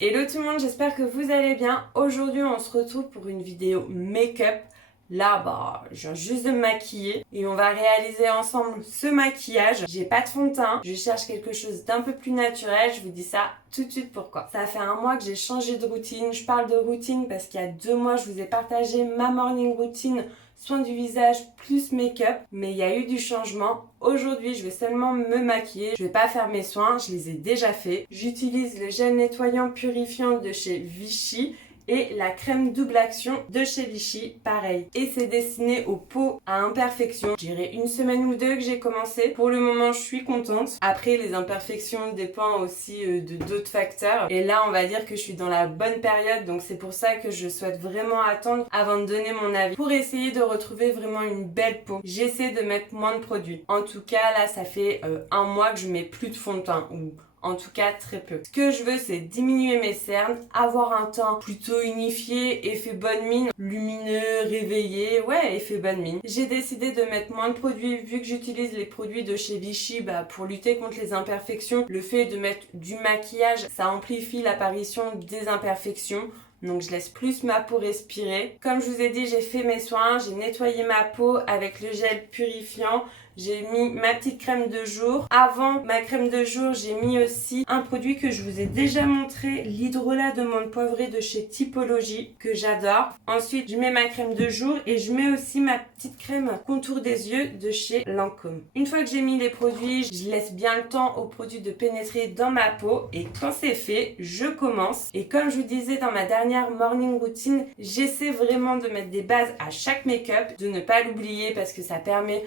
Hello tout le monde, j'espère que vous allez bien. Aujourd'hui on se retrouve pour une vidéo make-up. Là, je viens juste de me maquiller et on va réaliser ensemble ce maquillage. J'ai pas de fond de teint, je cherche quelque chose d'un peu plus naturel, je vous dis ça tout de suite pourquoi. Ça fait un mois que j'ai changé de routine, je parle de routine parce qu'il y a 2 mois je vous ai partagé ma morning routine, soin du visage plus make-up, mais il y a eu du changement. Aujourd'hui, je vais seulement me maquiller, je vais pas faire mes soins, je les ai déjà faits. J'utilise le gel nettoyant purifiant de chez Vichy et la crème double action de chez Vichy, pareil. Et c'est destiné aux peaux à imperfections. Je dirais 1 semaine ou 2 que j'ai commencé. Pour le moment, je suis contente. Après, les imperfections dépendent aussi de d'autres facteurs. Et là, on va dire que je suis dans la bonne période, donc c'est pour ça que je souhaite vraiment attendre avant de donner mon avis pour essayer de retrouver vraiment une belle peau. J'essaie de mettre moins de produits. En tout cas, là, ça fait 1 mois que je mets plus de fond de teint ou en tout cas très peu. Ce que je veux, c'est diminuer mes cernes, avoir un teint plutôt unifié, effet bonne mine, lumineux, réveillé, ouais, effet bonne mine. J'ai décidé de mettre moins de produits vu que j'utilise les produits de chez Vichy pour lutter contre les imperfections. Le fait de mettre du maquillage, ça amplifie l'apparition des imperfections. Donc je laisse plus ma peau respirer. Comme je vous ai dit, j'ai fait mes soins, j'ai nettoyé ma peau avec le gel purifiant. J'ai mis ma petite crème de jour. Avant ma crème de jour, j'ai mis aussi un produit que je vous ai déjà montré, l'hydrolat de menthe poivrée de chez Typologie, que j'adore. Ensuite, je mets ma crème de jour et je mets aussi ma petite crème contour des yeux de chez Lancôme. Une fois que j'ai mis les produits, je laisse bien le temps aux produits de pénétrer dans ma peau et quand c'est fait, je commence. Et comme je vous disais dans ma dernière morning routine, j'essaie vraiment de mettre des bases à chaque make-up, de ne pas l'oublier parce que ça permet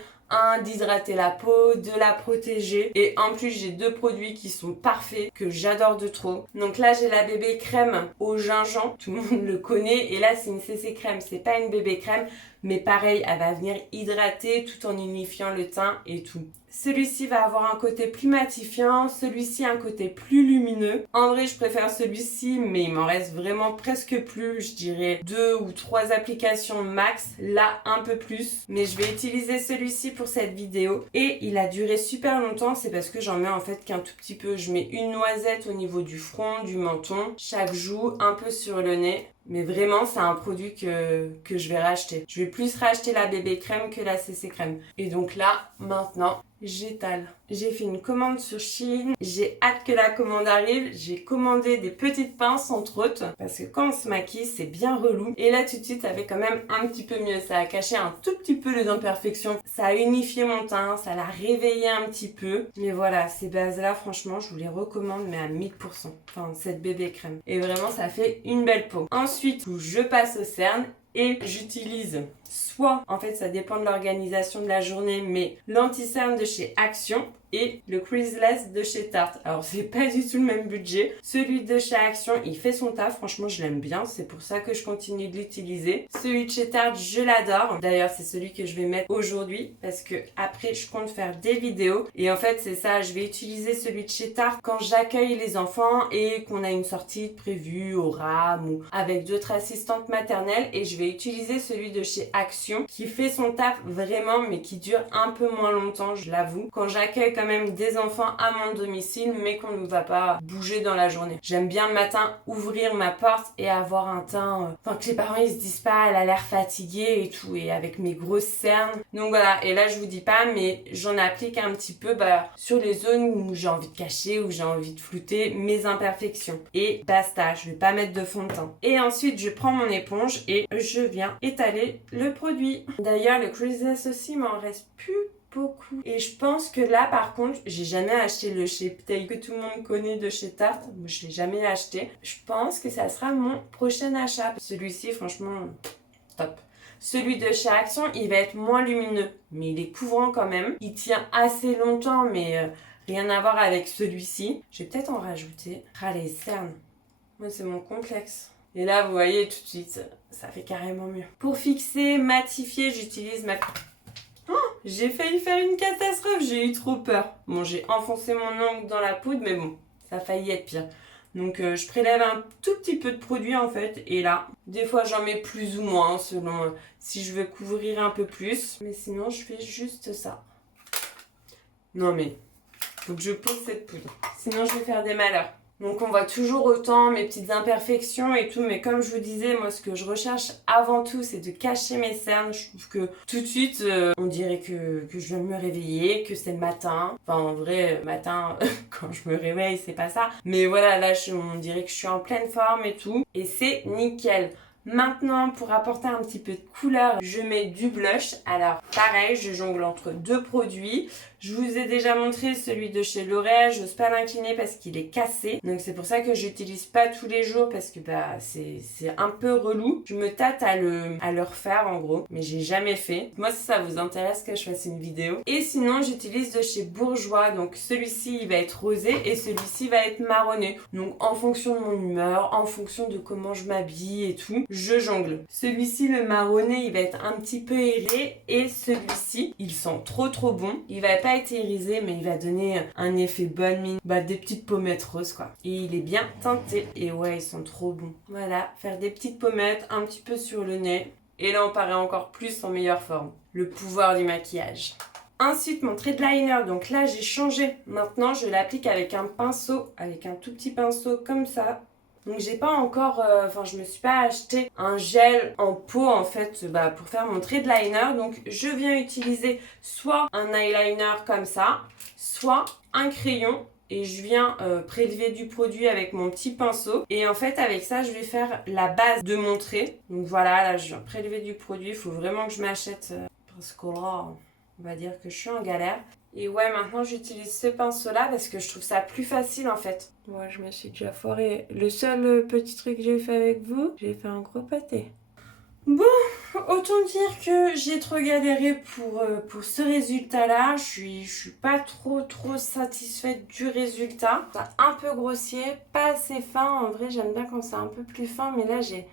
d'hydrater la peau, de la protéger et en plus j'ai 2 produits qui sont parfaits que j'adore de trop. Donc là j'ai la bébé crème au gingembre, tout le monde le connaît et là c'est une CC crème, c'est pas une bébé crème mais pareil elle va venir hydrater tout en unifiant le teint et tout. Celui-ci va avoir un côté plus matifiant, celui-ci un côté plus lumineux. En vrai, je préfère celui-ci, mais il m'en reste vraiment presque plus. Je dirais 2 ou 3 applications max, là un peu plus. Mais je vais utiliser celui-ci pour cette vidéo. Et il a duré super longtemps, c'est parce que j'en mets en fait qu'un tout petit peu. Je mets une noisette au niveau du front, du menton, chaque joue, un peu sur le nez. Mais vraiment, c'est un produit que je vais racheter. Je vais plus racheter la bébé crème que la CC crème. Et donc là, maintenant, j'étale. J'ai fait une commande sur Shein. J'ai hâte que la commande arrive. J'ai commandé des petites pinces entre autres. Parce que quand on se maquille, c'est bien relou. Et là, tout de suite, ça fait quand même un petit peu mieux. Ça a caché un tout petit peu les imperfections. Ça a unifié mon teint. Ça l'a réveillé un petit peu. Mais voilà, ces bases-là, franchement, je vous les recommande, mais à 1000%. Enfin, cette bébé crème. Et vraiment, ça fait une belle peau. Ensuite, je passe aux cernes. Et j'utilise soit, en fait ça dépend de l'organisation de la journée, mais l'anti-cerne de chez Action et le Creaseless de chez Tarte. Alors c'est pas du tout le même budget. Celui de chez Action, il fait son taf, franchement je l'aime bien, c'est pour ça que je continue de l'utiliser. Celui de chez Tarte, je l'adore. D'ailleurs c'est celui que je vais mettre aujourd'hui parce que après je compte faire des vidéos. Et en fait c'est ça, je vais utiliser celui de chez Tarte quand j'accueille les enfants et qu'on a une sortie prévue au RAM ou avec d'autres assistantes maternelles, et je vais utiliser celui de chez Action qui fait son taf vraiment mais qui dure un peu moins longtemps, je l'avoue, quand j'accueille quand même des enfants à mon domicile mais qu'on ne va pas bouger dans la journée. J'aime bien le matin ouvrir ma porte et avoir un teint que les parents ils se disent pas elle a l'air fatiguée et tout, et avec mes grosses cernes. Donc voilà, et là je vous dis pas mais j'en applique un petit peu sur les zones où j'ai envie de cacher, où j'ai envie de flouter mes imperfections. Et basta, je vais pas mettre de fond de teint. Et ensuite je prends mon éponge et je viens étaler le produit. D'ailleurs le Creaseless aussi m'en reste plus beaucoup. Et je pense que là par contre, j'ai jamais acheté le Shape Tape que tout le monde connaît de chez Tarte. Moi, je l'ai jamais acheté. Je pense que ça sera mon prochain achat. Celui-ci franchement top. Celui de chez Action, il va être moins lumineux, mais il est couvrant quand même. Il tient assez longtemps, mais rien à voir avec celui-ci. Je vais peut-être en rajouter. Ah, les cernes. Moi, c'est mon complexe. Et là, vous voyez tout de suite, ça fait carrément mieux. Pour fixer, matifier, j'utilise ma... J'ai failli faire une catastrophe, j'ai eu trop peur. Bon, j'ai enfoncé mon ongle dans la poudre, mais bon, ça a failli être pire. Donc je prélève un tout petit peu de produit en fait, et là, des fois j'en mets plus ou moins selon si je veux couvrir un peu plus. Mais sinon je fais juste ça. Non mais, faut que je pose cette poudre, sinon je vais faire des malheurs. Donc on voit toujours autant mes petites imperfections et tout, mais comme je vous disais, moi ce que je recherche avant tout c'est de cacher mes cernes. Je trouve que tout de suite on dirait que je viens de me réveiller, que c'est le matin. Enfin en vrai matin quand je me réveille c'est pas ça. Mais voilà là on dirait que je suis en pleine forme et tout. Et c'est nickel. Maintenant, pour apporter un petit peu de couleur, je mets du blush. Alors, pareil, je jongle entre deux produits. Je vous ai déjà montré celui de chez L'Oréal. Je n'ose pas l'incliner parce qu'il est cassé. Donc, c'est pour ça que j'utilise pas tous les jours parce que c'est un peu relou. Je me tâte à le refaire en gros, mais j'ai jamais fait. Moi, si ça vous intéresse que je fasse une vidéo. Et sinon, j'utilise de chez Bourjois. Donc, celui-ci, il va être rosé et celui-ci va être marronné. Donc, en fonction de mon humeur, en fonction de comment je m'habille et tout, je jongle. Celui-ci, le marronné, il va être un petit peu aéré et celui-ci, il sent trop bon. Il va pas être irisé, mais il va donner un effet bonne mine. Des petites pommettes roses, quoi. Et il est bien teinté. Et ouais, ils sont trop bons. Voilà, faire des petites pommettes un petit peu sur le nez. Et là, on paraît encore plus en meilleure forme. Le pouvoir du maquillage. Ensuite, mon trait de liner, donc là, j'ai changé. Maintenant, je l'applique avec un pinceau, avec un tout petit pinceau comme ça. Donc j'ai pas encore, je me suis pas acheté un gel en pot en fait pour faire mon trait de liner. Donc je viens utiliser soit un eyeliner comme ça, soit un crayon. Et je viens prélever du produit avec mon petit pinceau. Et en fait avec ça je vais faire la base de mon trait. Donc voilà, là je viens prélever du produit. Il faut vraiment que je m'achète parce que là on va dire que je suis en galère. Et ouais, maintenant j'utilise ce pinceau-là parce que je trouve ça plus facile en fait. Moi, je me suis déjà foirée. Le seul petit truc que j'ai fait avec vous, j'ai fait un gros pâté. Bon, autant dire que j'ai trop galéré pour ce résultat-là. Je suis pas trop satisfaite du résultat. C'est un peu grossier, pas assez fin. En vrai, j'aime bien quand c'est un peu plus fin, mais là, j'ai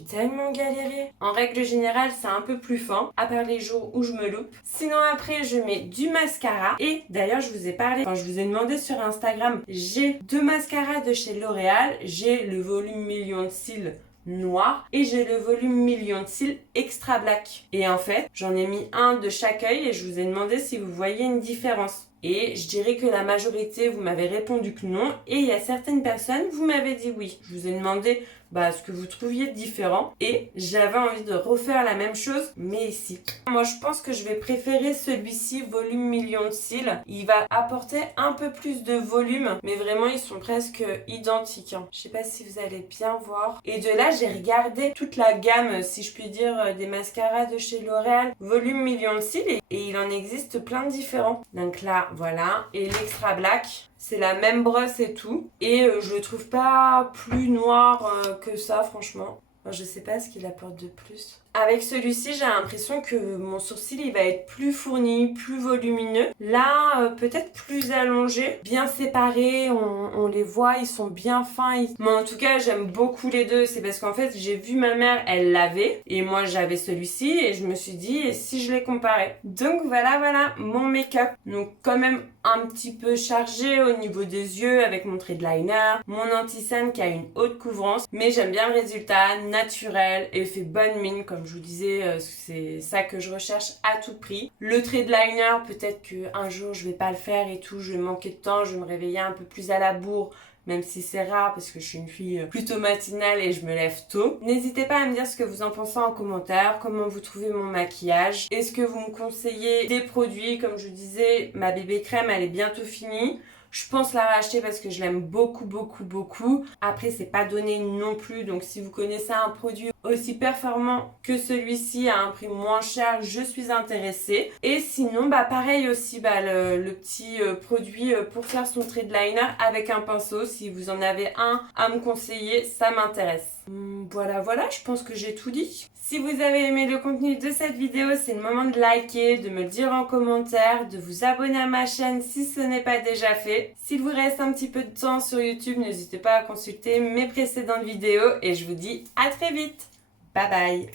tellement galéré. En règle générale, c'est un peu plus fin, à part les jours où je me loupe. Sinon, après, je mets du mascara. Et d'ailleurs, je vous ai demandé sur Instagram, j'ai deux mascaras de chez L'Oréal. J'ai le volume million de cils noir et j'ai le volume million de cils extra black. Et en fait, j'en ai mis un de chaque œil et je vous ai demandé si vous voyez une différence. Et je dirais que la majorité, vous m'avez répondu que non. Et il y a certaines personnes, vous m'avez dit oui. Je vous ai demandé ce que vous trouviez différent. Et j'avais envie de refaire la même chose, mais ici. Moi, je pense que je vais préférer celui-ci, volume million de cils. Il va apporter un peu plus de volume, mais vraiment, ils sont presque identiques. Je sais pas si vous allez bien voir. Et de là, j'ai regardé toute la gamme, si je puis dire, des mascaras de chez L'Oréal. Volume million de cils, et il en existe plein de différents. Donc là, voilà. Et l'extra black, c'est la même brosse et tout. Et je le trouve pas plus noir que ça, franchement. Enfin, je sais pas ce qu'il apporte de plus. Avec celui-ci, j'ai l'impression que mon sourcil, il va être plus fourni, plus volumineux. Là, peut-être plus allongé, bien séparés, on les voit, ils sont bien fins. Mais en tout cas, j'aime beaucoup les deux. C'est parce qu'en fait, j'ai vu ma mère, elle l'avait. Et moi, j'avais celui-ci. Et je me suis dit, et si je les comparais? Donc voilà, mon make-up. Donc quand même un petit peu chargé au niveau des yeux avec mon trait de liner. Mon anti-cerne qui a une haute couvrance. Mais j'aime bien le résultat, naturel, effet bonne mine, comme je vous disais, c'est ça que je recherche à tout prix. Le trait de liner, peut-être qu'un jour je vais pas le faire et tout, je vais manquer de temps, je vais me réveiller un peu plus à la bourre, même si c'est rare parce que je suis une fille plutôt matinale et je me lève tôt. N'hésitez pas à me dire ce que vous en pensez en commentaire, comment vous trouvez mon maquillage. Est-ce que vous me conseillez des produits? Comme je vous disais, ma bébé crème, elle est bientôt finie. Je pense la racheter parce que je l'aime beaucoup. Après, c'est pas donné non plus. Donc, si vous connaissez un produit aussi performant que celui-ci à un prix moins cher, je suis intéressée. Et sinon, pareil aussi, le petit produit pour faire son trait de liner avec un pinceau. Si vous en avez un à me conseiller, ça m'intéresse. Voilà, je pense que j'ai tout dit. Si vous avez aimé le contenu de cette vidéo, c'est le moment de liker, de me le dire en commentaire, de vous abonner à ma chaîne si ce n'est pas déjà fait. S'il vous reste un petit peu de temps sur YouTube, n'hésitez pas à consulter mes précédentes vidéos et je vous dis à très vite. Bye bye.